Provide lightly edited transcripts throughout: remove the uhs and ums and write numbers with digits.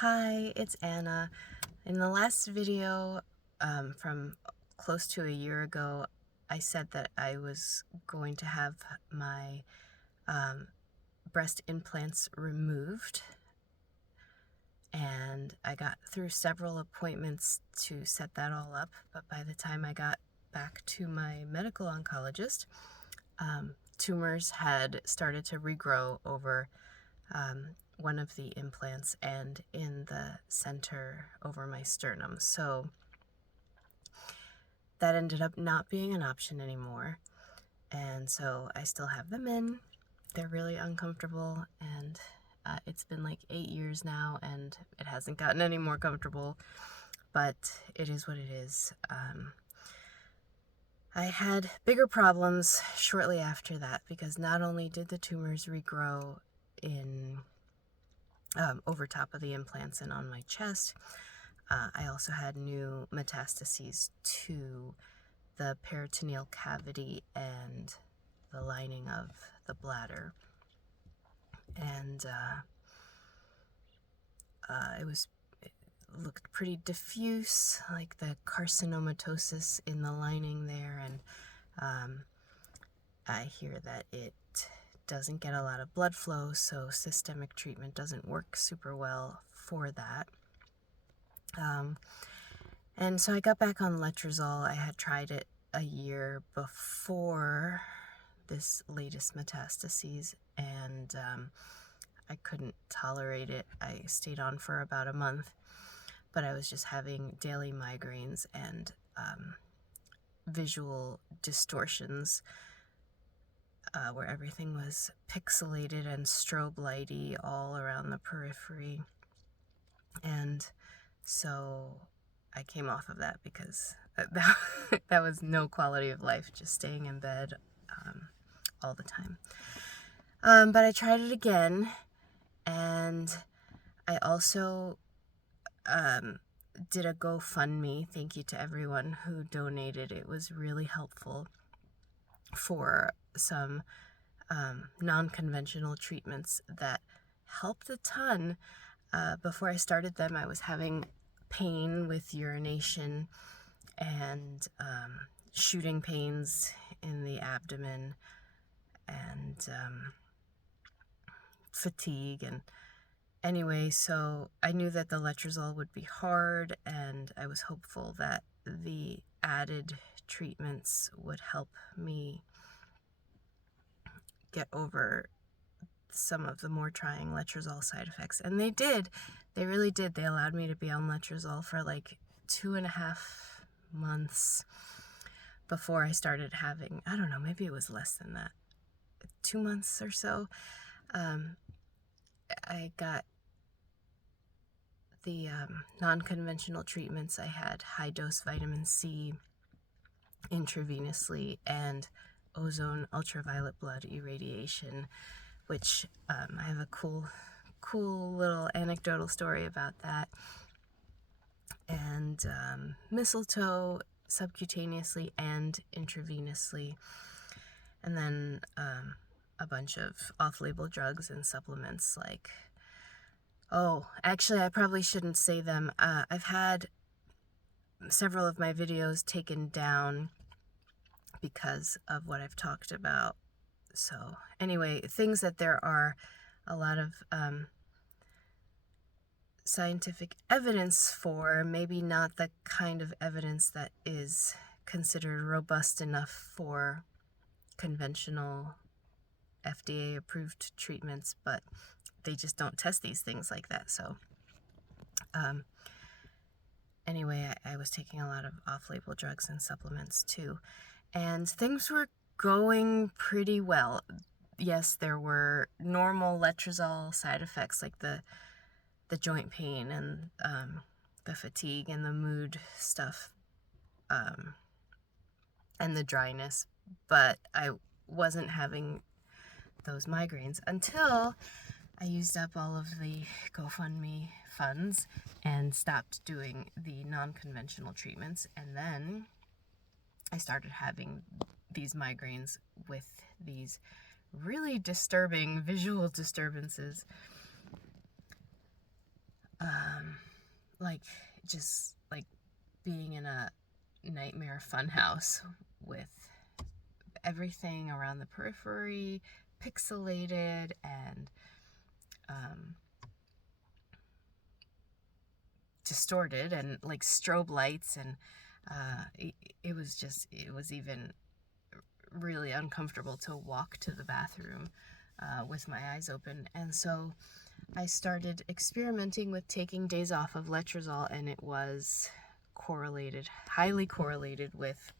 Hi, it's Anna. In the last video from close to a year ago, I said that I was going to have my breast implants removed, and I got through several appointments to set that all up, but by the time I got back to my medical oncologist, tumors had started to regrow over one of the implants and in the center over my sternum. So that ended up not being an option anymore. And so I still have them in. They're really uncomfortable, and it's been like 8 years now, and it hasn't gotten any more comfortable, but it is what it is. I had bigger problems shortly after that, because not only did the tumors regrow in over top of the implants and on my chest, I also had new metastases to the peritoneal cavity and the lining of the bladder. And it looked pretty diffuse, like the carcinomatosis in the lining there, and I hear that it doesn't get a lot of blood flow, so systemic treatment doesn't work super well for that. And so I got back on letrozole. I had tried it a year before this latest metastases, and I couldn't tolerate it. I stayed on for about a month, but I was just having daily migraines and visual distortions where everything was pixelated and strobe lighty all around the periphery. And so I came off of that because that was no quality of life, just staying in bed all the time. But I tried it again, and I also did a GoFundMe. Thank you to everyone who donated. It was really helpful for some non-conventional treatments that helped a ton. Before I started them, I was having pain with urination and shooting pains in the abdomen and fatigue. And anyway, so I knew that the letrozole would be hard, and I was hopeful that the added treatments would help me get over some of the more trying letrozole side effects. And they did. They really did. They allowed me to be on letrozole for like 2.5 months before I started having, I don't know, maybe it was less than that, 2 months or so. I got the non-conventional treatments. I had high-dose vitamin C intravenously and ozone ultraviolet blood irradiation, which I have a cool little anecdotal story about that. And mistletoe subcutaneously and intravenously. And then a bunch of off-label drugs and supplements like, oh, actually, I probably shouldn't say them. I've had several of my videos taken down because of what I've talked about. So anyway, things that there are a lot of scientific evidence for, maybe not the kind of evidence that is considered robust enough for conventional FDA-approved treatments, but they just don't test these things like that. So anyway, I was taking a lot of off-label drugs and supplements too, and things were going pretty well. Yes, there were normal letrozole side effects like the joint pain and the fatigue and the mood stuff and the dryness, but I wasn't having those migraines until I used up all of the GoFundMe funds and stopped doing the non-conventional treatments, and then I started having these migraines with these really disturbing visual disturbances. like just like being in a nightmare funhouse with everything around the periphery pixelated and distorted, and like strobe lights, and it was even really uncomfortable to walk to the bathroom with my eyes open. And so I started experimenting with taking days off of letrozole, and it was highly correlated with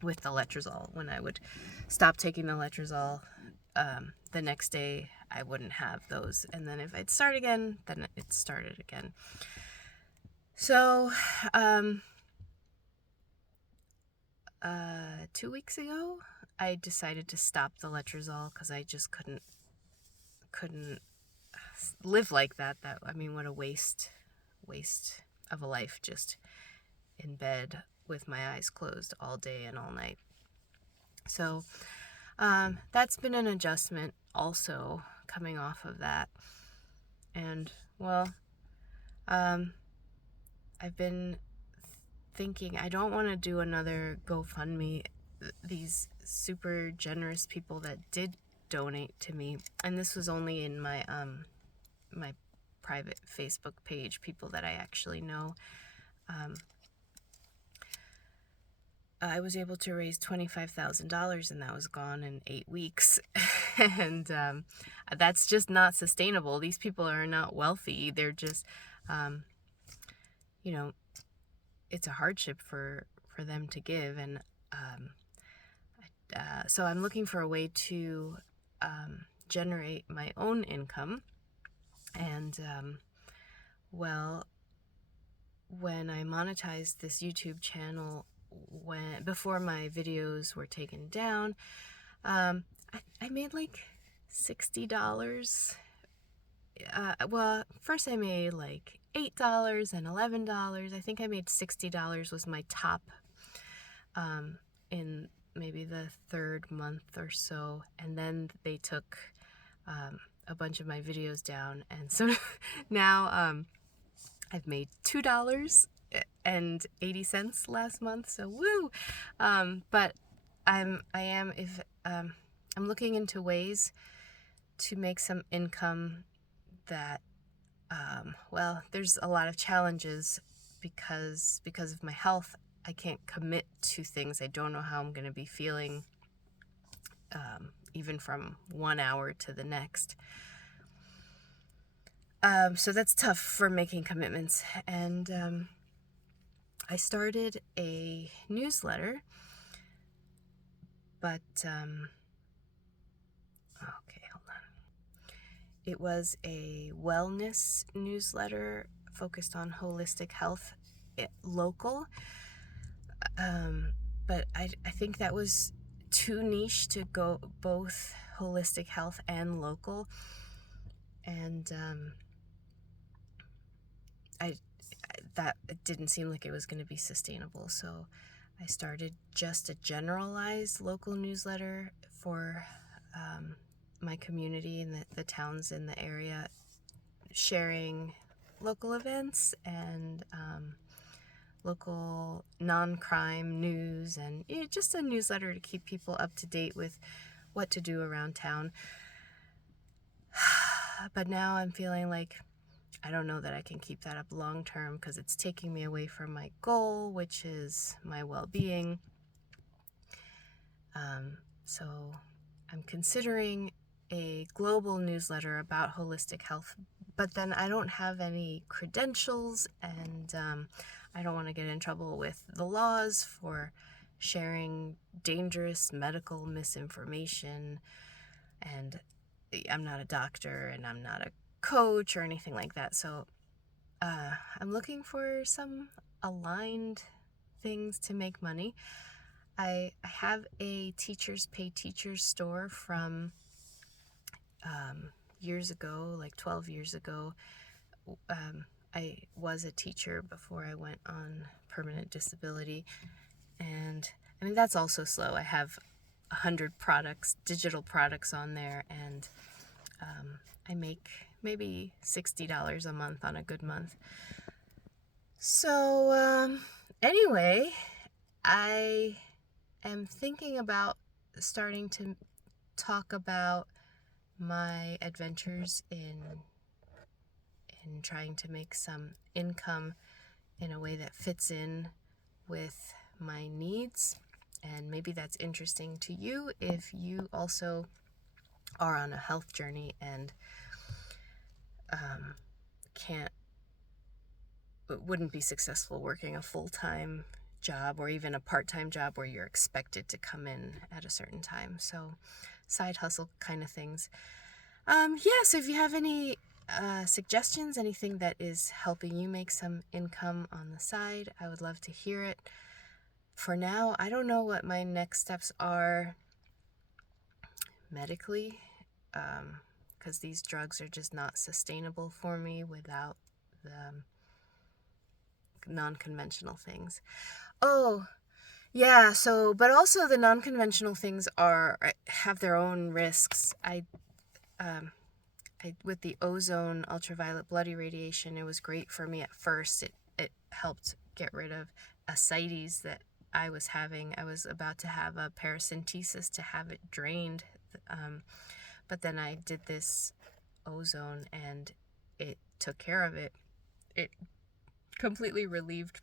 the letrozole. When I would stop taking the letrozole, the next day I wouldn't have those, and then if I'd start again, then it started again. So 2 weeks ago I decided to stop the letrozole because I just couldn't live like that. I mean, what a waste of a life, just in bed with my eyes closed all day and all night. So that's been an adjustment also, coming off of that. And well, I've been thinking I don't want to do another GoFundMe. These super generous people that did donate to me, and this was only in my my private Facebook page, people that I actually know. I was able to raise $25,000, and that was gone in 8 weeks. And that's just not sustainable. These people are not wealthy. They're just, it's a hardship for them to give. And so I'm looking for a way to generate my own income. And, when I monetized this YouTube channel, before my videos were taken down, I made like $60. Well, first I made like $8 and $11. I think I made $60 was my top in maybe the third month or so, and then they took a bunch of my videos down, and so now I've made $2.80 last month, so woo! But I'm looking into ways to make some income that, there's a lot of challenges because of my health. I can't commit to things. I don't know how I'm going to be feeling, even from 1 hour to the next. So that's tough for making commitments. And I started a newsletter, but okay, hold on. It was a wellness newsletter focused on holistic health, local. But I think that was too niche to go both holistic health and local. And that it didn't seem like it was going to be sustainable. So I started just a generalized local newsletter for my community and the towns in the area, sharing local events and local non-crime news, and just a newsletter to keep people up to date with what to do around town. But now I'm feeling like I don't know that I can keep that up long term, because it's taking me away from my goal, which is my well-being. So I'm considering a global newsletter about holistic health, but then I don't have any credentials, and I don't want to get in trouble with the laws for sharing dangerous medical misinformation. And I'm not a doctor, and I'm not a coach or anything like that. So I'm looking for some aligned things to make money. I have a teachers pay teachers store from years ago, like 12 years ago. I was a teacher before I went on permanent disability, and I mean that's also slow. I have 100 digital products on there, and I make maybe $60 a month on a good month. So, anyway, I am thinking about starting to talk about my adventures in trying to make some income in a way that fits in with my needs. And maybe that's interesting to you if you also are on a health journey and can't wouldn't be successful working a full-time job or even a part-time job where you're expected to come in at a certain time. So side hustle kind of things. Yeah, so if you have any suggestions, anything that is helping you make some income on the side, I would love to hear it. For now, I don't know what my next steps are medically, because these drugs are just not sustainable for me without the non-conventional things. Oh, yeah, so but also the non-conventional things have their own risks. I with the ozone ultraviolet blood irradiation, it was great for me at first. It helped get rid of ascites that I was having. I was about to have a paracentesis to have it drained, but then I did this ozone and it took care of it. It completely relieved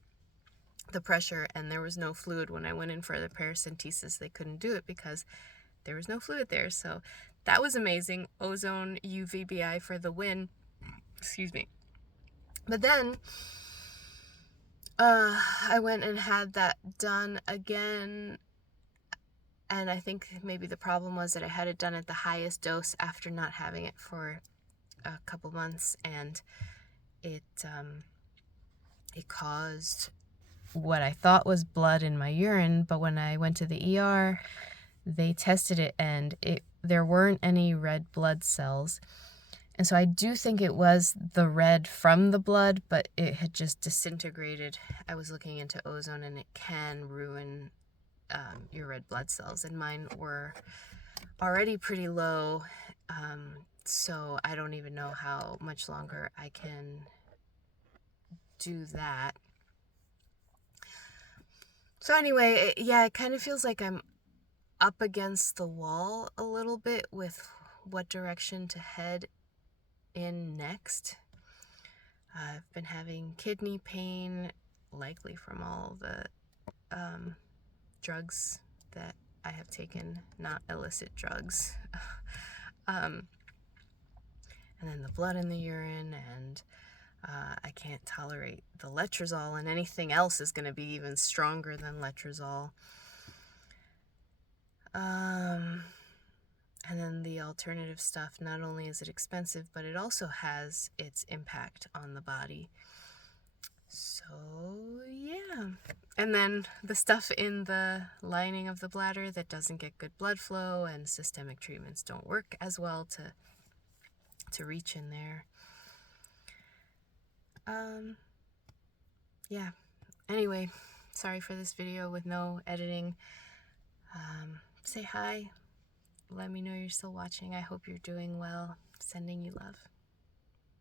the pressure, and there was no fluid when I went in for the paracentesis. They couldn't do it because there was no fluid there. So that was amazing. Ozone UVBI for the win. Excuse me. But then I went and had that done again, and I think maybe the problem was that I had it done at the highest dose after not having it for a couple months, and it caused what I thought was blood in my urine. But when I went to the ER, they tested it, and there weren't any red blood cells. And so I do think it was the red from the blood, but it had just disintegrated. I was looking into ozone, and it can ruin your red blood cells, and mine were already pretty low. So I don't even know how much longer I can do that. So anyway, yeah, it kind of feels like I'm up against the wall a little bit with what direction to head in next. I've been having kidney pain, likely from all the drugs that I have taken, not illicit drugs. And then the blood in the urine, and I can't tolerate the letrozole, and anything else is going to be even stronger than letrozole. And then the alternative stuff, not only is it expensive, but it also has its impact on the body. So, yeah. And then the stuff in the lining of the bladder that doesn't get good blood flow, and systemic treatments don't work as well to reach in there. Yeah. Anyway, sorry for this video with no editing. Say hi. Let me know you're still watching. I hope you're doing well. Sending you love.